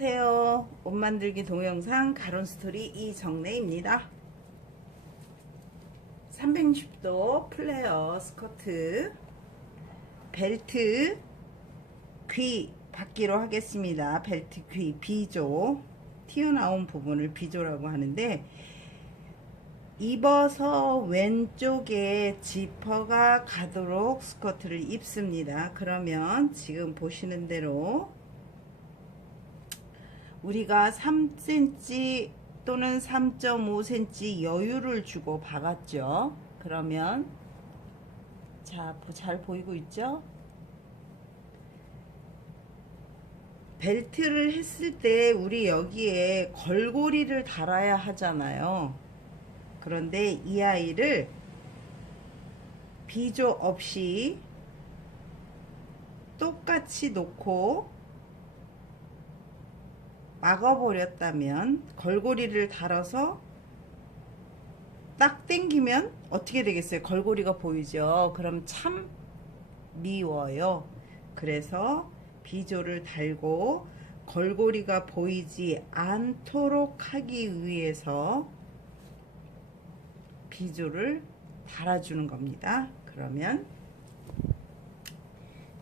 안녕하세요. 옷 만들기 동영상 가론 스토리 이정래입니다. 360도 플레어 스커트 벨트 귀 받기로 하겠습니다. 벨트 귀 비조 튀어나온 부분을 비조라고 하는데 입어서 왼쪽에 지퍼가 가도록 스커트를 입습니다. 그러면 지금 보시는 대로 우리가 3cm 또는 3.5cm 여유를 주고 박았죠. 그러면 자, 잘 보이고 있죠? 벨트를 했을 때 우리 여기에 걸고리를 달아야 하잖아요. 그런데 이 아이를 비조 없이 똑같이 놓고 막아버렸다면 걸고리를 달아서 딱 당기면 어떻게 되겠어요? 걸고리가 보이죠? 그럼 참 미워요. 그래서 비조를 달고 걸고리가 보이지 않도록 하기 위해서 비조를 달아주는 겁니다. 그러면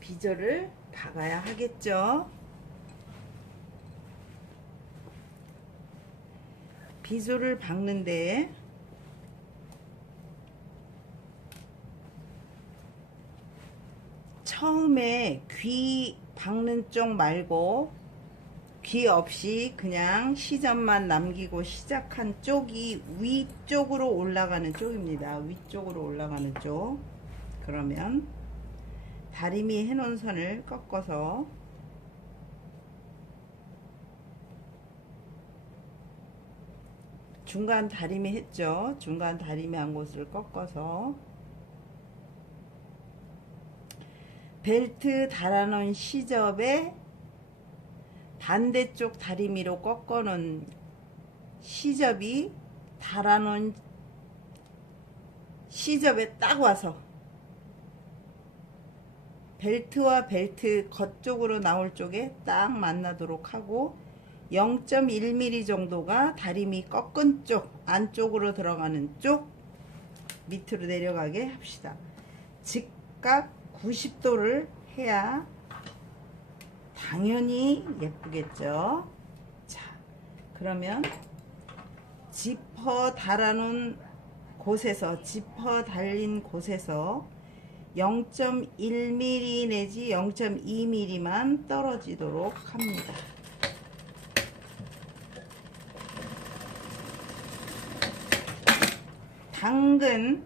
비조를 박아야 하겠죠? 비조를 박는데 처음에 귀 박는 쪽 말고 귀 없이 그냥 시접만 남기고 시작한 쪽이 위쪽으로 올라가는 쪽입니다. 위쪽으로 올라가는 쪽. 그러면 다리미 해놓은 선을 꺾어서 중간 다리미 했죠. 중간 다리미 한 곳을 꺾어서 벨트 달아놓은 시접에 반대쪽 다리미로 꺾어놓은 시접이 달아놓은 시접에 딱 와서 벨트와 벨트 겉쪽으로 나올 쪽에 딱 만나도록 하고 0.1mm 정도가 다리미 꺾은 쪽 안쪽으로 들어가는 쪽 밑으로 내려가게 합시다. 직각 90도를 해야 당연히 예쁘겠죠. 자, 그러면 지퍼 달아놓은 곳에서 지퍼 달린 곳에서 0.1mm 내지 0.2mm만 떨어지도록 합니다. 당근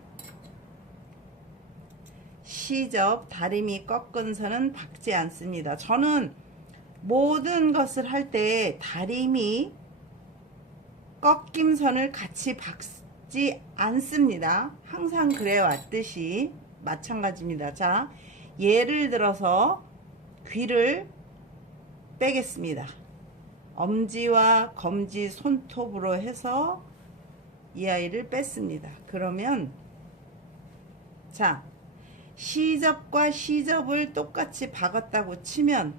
시접 다리미 꺾은 선은 박지 않습니다. 저는 모든 것을 할 때 다리미 꺾임선을 같이 박지 않습니다. 항상 그래 왔듯이 마찬가지입니다. 자, 예를 들어서 귀를 빼겠습니다. 엄지와 검지 손톱으로 해서 이 아이를 뺐습니다. 그러면 자 시접과 시접을 똑같이 박았다고 치면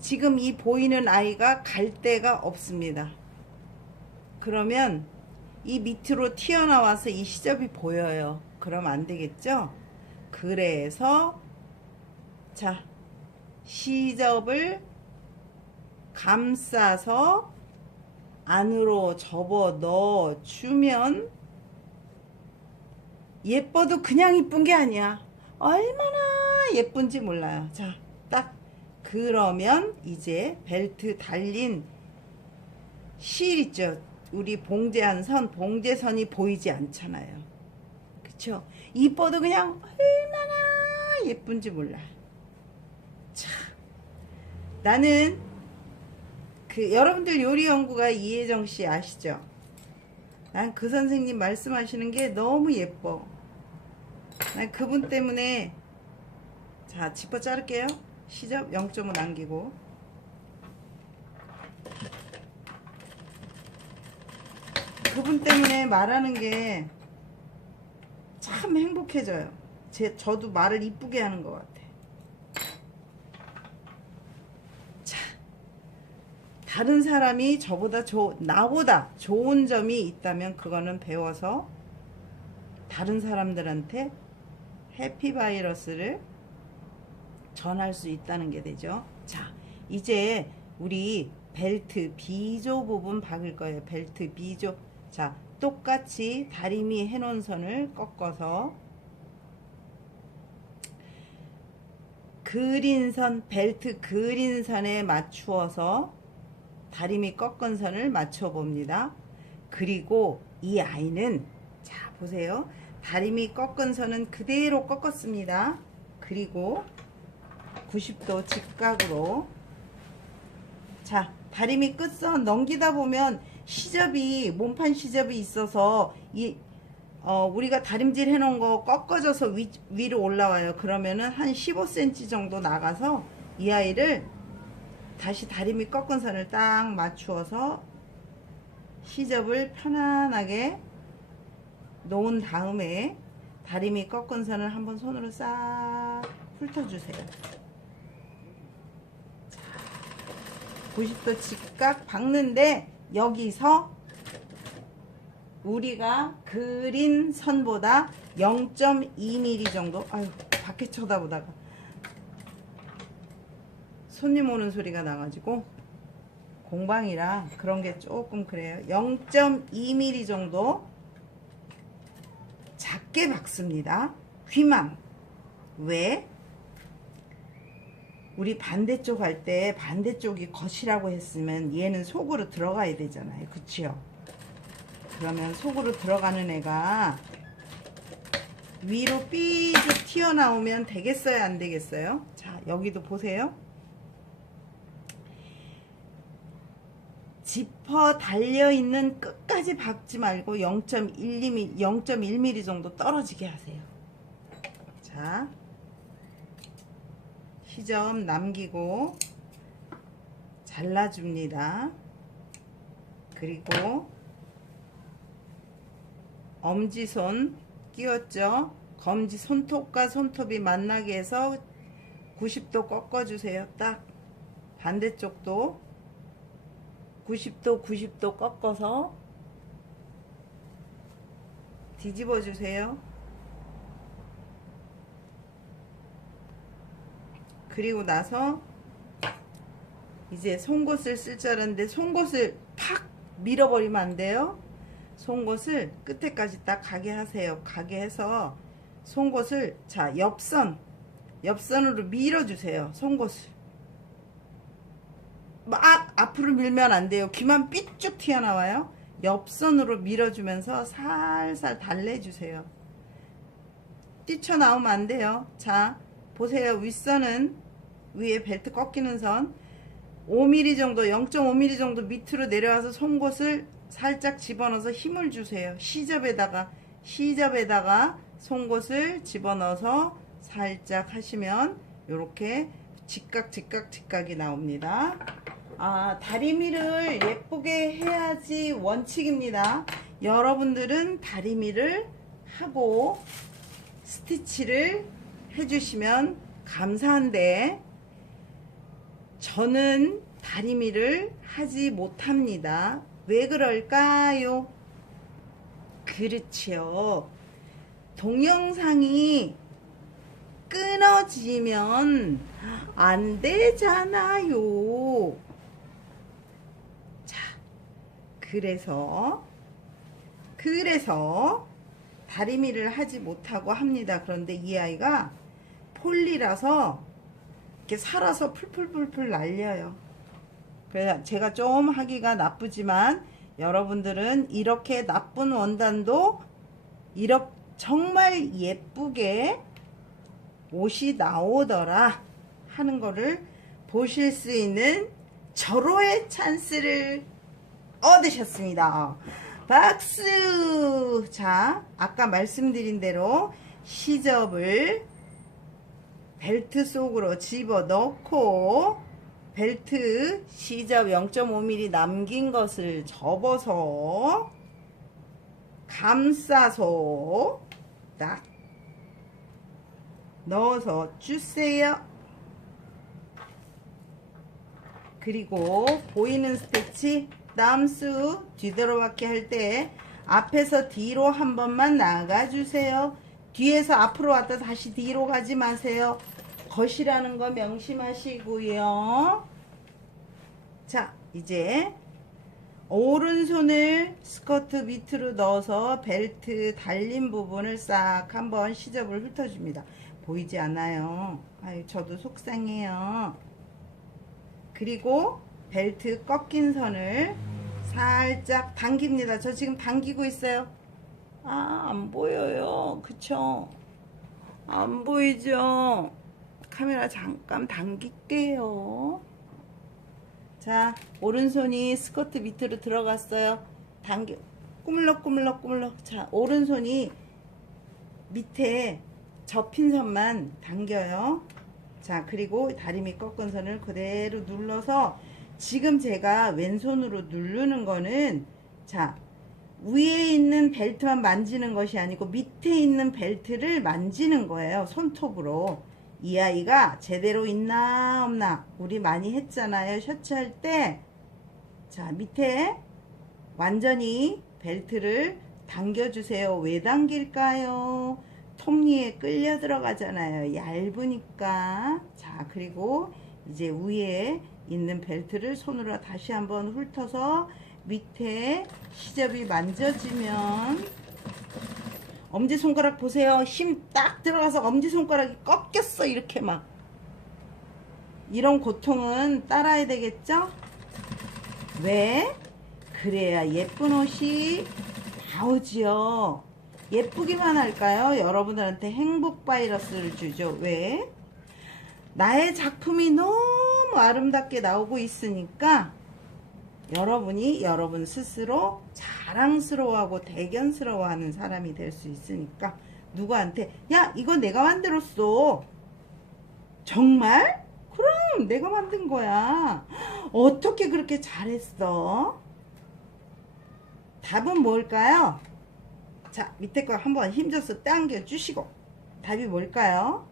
지금 이 보이는 아이가 갈 데가 없습니다. 그러면 이 밑으로 튀어나와서 이 시접이 보여요. 그럼 안 되겠죠? 그래서 자 시접을 감싸서 안으로 접어 넣어 주면 예뻐도 그냥 이쁜 게 아니야. 얼마나 예쁜지 몰라요. 자, 딱 그러면 이제 벨트 달린 실 있죠. 우리 봉제한 선, 봉제선이 보이지 않잖아요. 그쵸? 이뻐도 그냥 얼마나 예쁜지 몰라. 자, 나는 그 여러분들 요리 연구가 이혜정 씨 아시죠? 난 그 선생님 말씀하시는 게 너무 예뻐. 난 그분 때문에 자 지퍼 자를게요. 시접 0.5 남기고 그분 때문에 말하는 게 참 행복해져요. 제 저도 말을 이쁘게 하는 것 같아. 자, 다른 사람이 저보다 조, 나보다 좋은 점이 있다면 그거는 배워서 다른 사람들한테 해피 바이러스를 전할 수 있다는 게 되죠. 자, 이제 우리 벨트 B조 부분 박을 거예요. 벨트 B조. 자, 똑같이 다리미 해놓은 선을 꺾어서 그린 선, 벨트 그린 선에 맞추어서 다리미 꺾은 선을 맞춰 봅니다. 그리고 이 아이는 자, 보세요. 다리미 꺾은 선은 그대로 꺾었습니다. 그리고 90도 직각으로 자 다리미 끝선 넘기다 보면 시접이 몸판 시접이 있어서 이 어, 우리가 다림질 해놓은 거 꺾어져서 위, 위로 올라와요. 그러면은 한 15cm 정도 나가서 이 아이를 다시 다리미 꺾은 선을 딱 맞추어서 시접을 편안하게 놓은 다음에 다리미 꺾은 선을 한번 손으로 싹 훑어주세요. 90도 직각 박는데 여기서 우리가 그린 선보다 0.2mm 정도 아유 밖에 쳐다보다가 손님 오는 소리가 나가지고 공방이라 그런 게 조금 그래요 0.2mm 정도 작게 박습니다 귀만 왜? 우리 반대쪽 할 때 반대쪽이 겉이라고 했으면 얘는 속으로 들어가야 되잖아요. 그치요? 그러면 속으로 들어가는 애가 위로 삐쭉 튀어나오면 되겠어요? 안 되겠어요? 자, 여기도 보세요. 지퍼 달려있는 끝까지 박지 말고 0.1mm, 0.1mm 정도 떨어지게 하세요. 자, 시접 남기고 잘라줍니다. 그리고 엄지손 끼웠죠? 검지 손톱과 손톱이 만나게 해서 90도 꺾어주세요. 딱 반대쪽도 90도 90도 꺾어서 뒤집어 주세요. 그리고 나서 이제 송곳을 쓸 줄 알았는데 송곳을 팍 밀어버리면 안 돼요. 송곳을 끝에까지 딱 가게 하세요. 가게 해서 송곳을 자 옆선 옆선으로 밀어주세요. 송곳을 막 앞으로 밀면 안 돼요. 귀만 삐쭉 튀어나와요. 옆선으로 밀어주면서 살살 달래주세요. 뛰쳐나오면 안 돼요. 자, 보세요. 윗선은 위에 벨트 꺾이는 선 5mm 정도, 0.5mm 정도 밑으로 내려와서 송곳을 살짝 집어넣어서 힘을 주세요. 시접에다가, 시접에다가 송곳을 집어넣어서 살짝 하시면 이렇게 직각, 직각, 직각이 나옵니다. 아, 다리미를 예쁘게 해야지 원칙입니다. 여러분들은 다리미를 하고 스티치를 해주시면 감사한데 저는 다리미를 하지 못합니다. 왜 그럴까요? 그렇지요. 동영상이 끊어지면 안 되잖아요. 자, 그래서, 그래서 다리미를 하지 못하고 합니다. 그런데 이 아이가 폴리라서 이렇게 살아서 풀풀풀풀 날려요. 그래서 제가 좀 하기가 나쁘지만 여러분들은 이렇게 나쁜 원단도 이렇게 정말 예쁘게 옷이 나오더라 하는 거를 보실 수 있는 절호의 찬스를 얻으셨습니다. 박수! 자, 아까 말씀드린 대로 시접을 벨트 속으로 집어 넣고 벨트 시접 0.5mm 남긴 것을 접어서 감싸서 딱 넣어서 주세요. 그리고 보이는 스티치 남수 뒤돌아받기 할 때 앞에서 뒤로 한 번만 나가주세요. 뒤에서 앞으로 왔다 다시 뒤로 가지 마세요. 것이라는 거 명심하시고요. 자, 이제 오른손을 스커트 밑으로 넣어서 벨트 달린 부분을 싹 한번 시접을 훑어줍니다. 보이지 않아요. 아유, 저도 속상해요. 그리고 벨트 꺾인 선을 살짝 당깁니다. 저 지금 당기고 있어요. 아, 안 보여요. 그쵸? 안 보이죠? 카메라 잠깐 당길게요. 자, 오른손이 스커트 밑으로 들어갔어요. 당겨. 꾸물럭, 꾸물럭, 꾸물럭. 자, 오른손이 밑에 접힌 선만 당겨요. 자, 그리고 다리미 꺾은 선을 그대로 눌러서 지금 제가 왼손으로 누르는 거는 자, 위에 있는 벨트만 만지는 것이 아니고 밑에 있는 벨트를 만지는 거예요. 손톱으로. 이 아이가 제대로 있나 없나 우리 많이 했잖아요. 셔츠 할 때. 자, 밑에 완전히 벨트를 당겨주세요. 왜 당길까요? 톱니에 끌려 들어가잖아요. 얇으니까. 자, 그리고 이제 위에 있는 벨트를 손으로 다시 한번 훑어서 밑에 시접이 만져지면 엄지손가락 보세요. 힘 딱 들어가서 엄지손가락이 꺾였어. 이렇게 막. 이런 고통은 따라야 되겠죠? 왜? 그래야 예쁜 옷이 나오지요. 예쁘기만 할까요? 여러분들한테 행복 바이러스를 주죠. 왜? 나의 작품이 너무 아름답게 나오고 있으니까 여러분이 여러분 스스로 자랑스러워하고 대견스러워하는 사람이 될 수 있으니까 누구한테 야 이거 내가 만들었어 정말? 그럼 내가 만든 거야 어떻게 그렇게 잘했어? 답은 뭘까요? 자 밑에 거 한번 힘줘서 당겨 주시고 답이 뭘까요?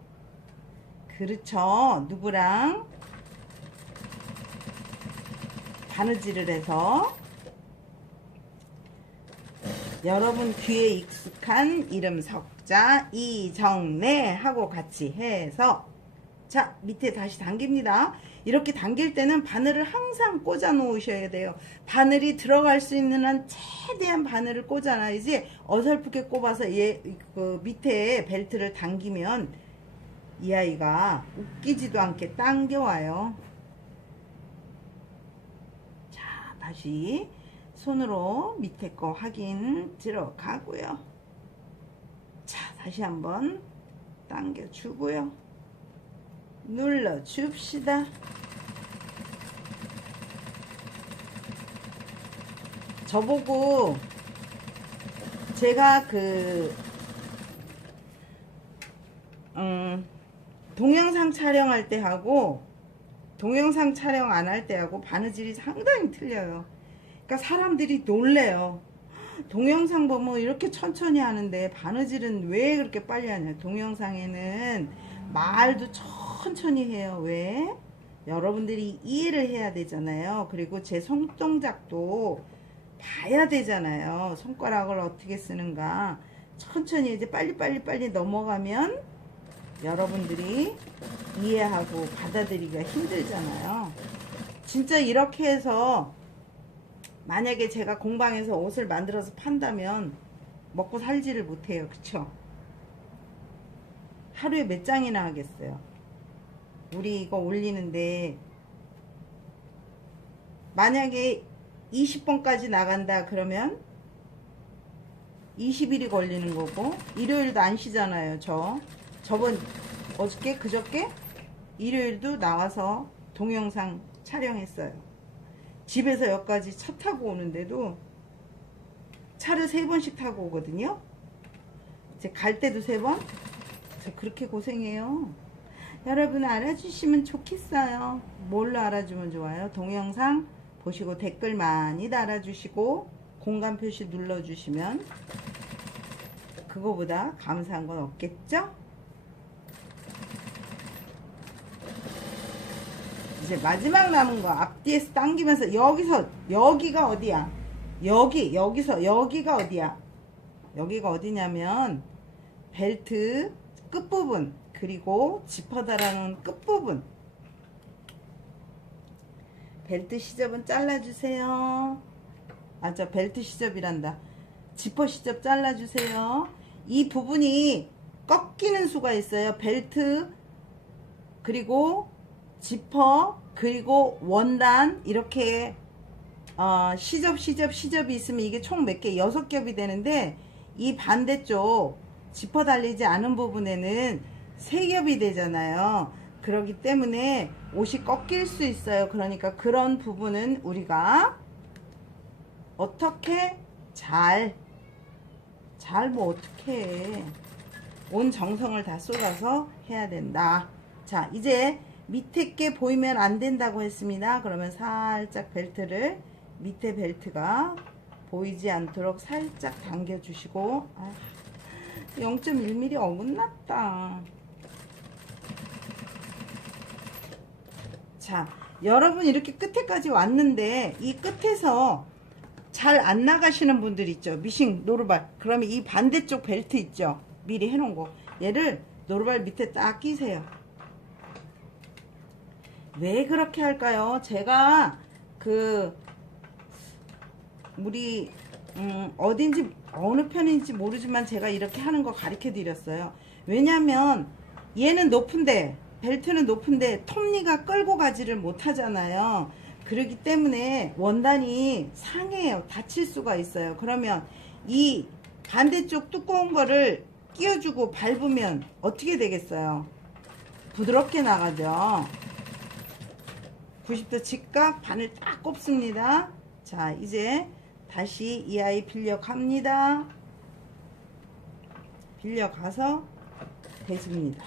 그렇죠 누구랑 바느질을 해서 여러분 귀에 익숙한 이름 석자 이정래 하고 같이 해서 자 밑에 다시 당깁니다. 이렇게 당길 때는 바늘을 항상 꽂아 놓으셔야 돼요. 바늘이 들어갈 수 있는 한 최대한 바늘을 꽂아 놔야지 어설프게 꼽아서 얘 그 밑에 벨트를 당기면 이 아이가 웃기지도 않게 당겨와요 자 다시 손으로 밑에 거 확인 들어가고요. 자, 다시 한번 당겨 주고요. 눌러 줍시다. 저보고 제가 그 음, 동영상 촬영할 때 하고 동영상 촬영 안 할 때 하고 바느질이 상당히 틀려요. 그러니까 사람들이 놀래요. 동영상 보면 이렇게 천천히 하는데 바느질은 왜 그렇게 빨리 하냐. 동영상에는 말도 천천히 해요. 왜? 여러분들이 이해를 해야 되잖아요. 그리고 제 손동작도 봐야 되잖아요. 손가락을 어떻게 쓰는가. 천천히 이제 빨리빨리 빨리 넘어가면 여러분들이 이해하고 받아들이기가 힘들잖아요. 진짜 이렇게 해서 만약에 제가 공방에서 옷을 만들어서 판다면 먹고 살지를 못해요. 그쵸? 하루에 몇 장이나 하겠어요. 우리 이거 올리는데 만약에 20번까지 나간다 그러면 20일이 걸리는 거고 일요일도 안 쉬잖아요. 저 저번 어저께 그저께 일요일도 나와서 동영상 촬영했어요. 집에서 여기까지 차 타고 오는데도 차를 세 번씩 타고 오거든요. 이제 갈 때도 세 번. 저 그렇게 고생해요. 여러분 알아주시면 좋겠어요. 뭘로 알아주면 좋아요? 동영상 보시고 댓글 많이 달아주시고 공감 표시 눌러주시면 그거보다 감사한 건 없겠죠? 이제 마지막 남은 거 앞뒤에서 당기면서 여기서 여기가 어디야? 여기 여기서 여기가 어디야? 여기가 어디냐면 벨트 끝부분 그리고 지퍼 달아놓은 끝부분 벨트 시접은 잘라주세요. 아, 저 벨트 시접이란다. 지퍼 시접 잘라주세요. 이 부분이 꺾이는 수가 있어요. 벨트, 그리고 지퍼, 그리고 원단, 이렇게, 어, 시접, 시접, 시접이 있으면 이게 총 몇 개? 여섯 겹이 되는데, 이 반대쪽, 지퍼 달리지 않은 부분에는 세 겹이 되잖아요. 그렇기 때문에 옷이 꺾일 수 있어요. 그러니까 그런 부분은 우리가 어떻게 잘, 잘 뭐 어떻게 해. 온 정성을 다 쏟아서 해야 된다. 자, 이제 밑에 게 보이면 안 된다고 했습니다. 그러면 살짝 벨트를 밑에 벨트가 보이지 않도록 살짝 당겨주시고 아, 0.1mm 어긋났다. 자, 여러분 이렇게 끝에까지 왔는데 이 끝에서 잘 안 나가시는 분들 있죠. 미싱 노루발. 그러면 이 반대쪽 벨트 있죠. 미리 해놓은 거. 얘를 노루발 밑에 딱 끼세요. 왜 그렇게 할까요? 제가 그 우리 음, 어딘지 어느 편인지 모르지만 제가 이렇게 하는 거 가르쳐 드렸어요. 왜냐면 얘는 높은데 벨트는 높은데 톱니가 끌고 가지를 못하잖아요. 그렇기 때문에 원단이 상해요. 다칠 수가 있어요. 그러면 이 반대쪽 두꺼운 거를 끼워주고 밟으면 어떻게 되겠어요? 부드럽게 나가죠. 90도 직각 바늘 딱 꼽습니다. 자, 이제 다시 이 아이 빌려 갑니다. 빌려 가서 대줍니다.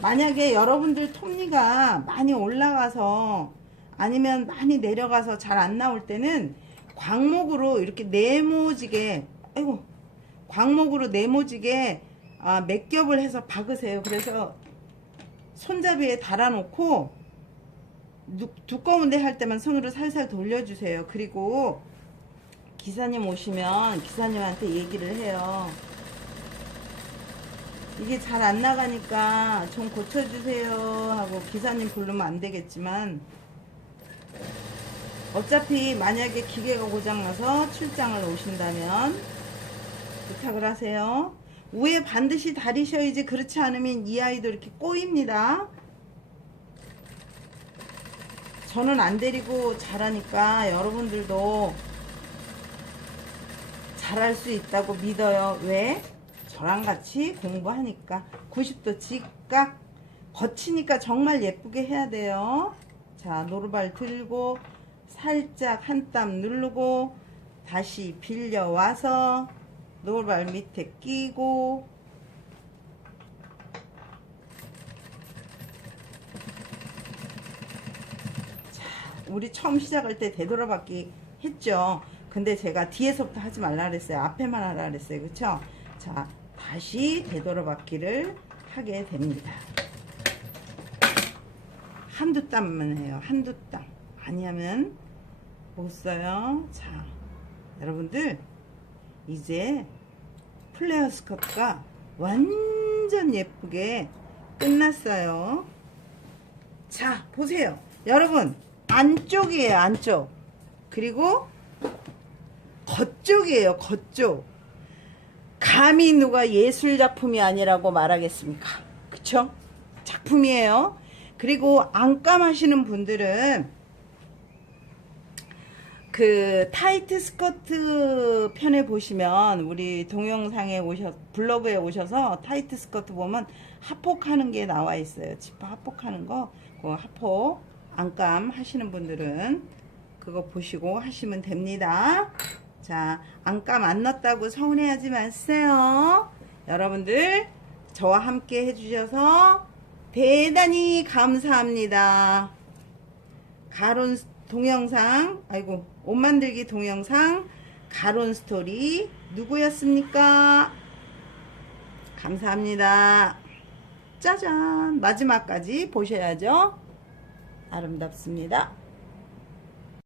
만약에 여러분들 톱니가 많이 올라가서 아니면 많이 내려가서 잘 안 나올 때는 광목으로 이렇게 네모지게 아이고 광목으로 네모지게 아, 몇 겹을 해서 박으세요. 그래서 손잡이에 달아놓고 누- 두꺼운데 할 때만 손으로 살살 돌려주세요. 그리고 기사님 오시면 기사님한테 얘기를 해요. 이게 잘 안 나가니까 좀 고쳐주세요 하고 기사님 부르면 안 되겠지만 어차피 만약에 기계가 고장나서 출장을 오신다면 부탁을 하세요. 위에 반드시 다리셔야지 그렇지 않으면 이 아이도 이렇게 꼬입니다. 저는 안 데리고 잘하니까 여러분들도 잘할 수 있다고 믿어요. 왜? 저랑 같이 공부하니까 90도 직각 거치니까 정말 예쁘게 해야 돼요. 자, 노루발 들고 살짝 한 땀 누르고 다시 빌려 와서 노루발 밑에 끼고 우리 처음 시작할 때 되돌아받기 했죠. 근데 제가 뒤에서부터 하지 말라 그랬어요. 앞에만 하라 그랬어요. 그쵸? 자, 다시 되돌아받기를 하게 됩니다. 한두 땀만 해요. 한두 땀. 아니하면 못 써요. 자, 여러분들 이제 플레어 스커트가 완전 예쁘게 끝났어요. 자, 보세요. 여러분, 안쪽이에요, 안쪽. 그리고 겉쪽이에요, 겉쪽. 감히 누가 예술 작품이 아니라고 말하겠습니까? 그쵸? 작품이에요. 그리고 안감 하시는 분들은 그 타이트 스커트 편에 보시면 우리 동영상에 오셔 블로그에 오셔서 타이트 스커트 보면 하폭하는 게 나와 있어요. 지퍼 하폭하는 거, 그 하폭 안감 하시는 분들은 그거 보시고 하시면 됩니다. 자, 안감 안 넣었다고 서운해하지 마세요. 여러분들 저와 함께 해주셔서 대단히 감사합니다. 가론 스- 동영상, 아이고, 옷 만들기 동영상, 가론 스토리, 누구였습니까? 감사합니다. 짜잔! 마지막까지 보셔야죠. 아름답습니다.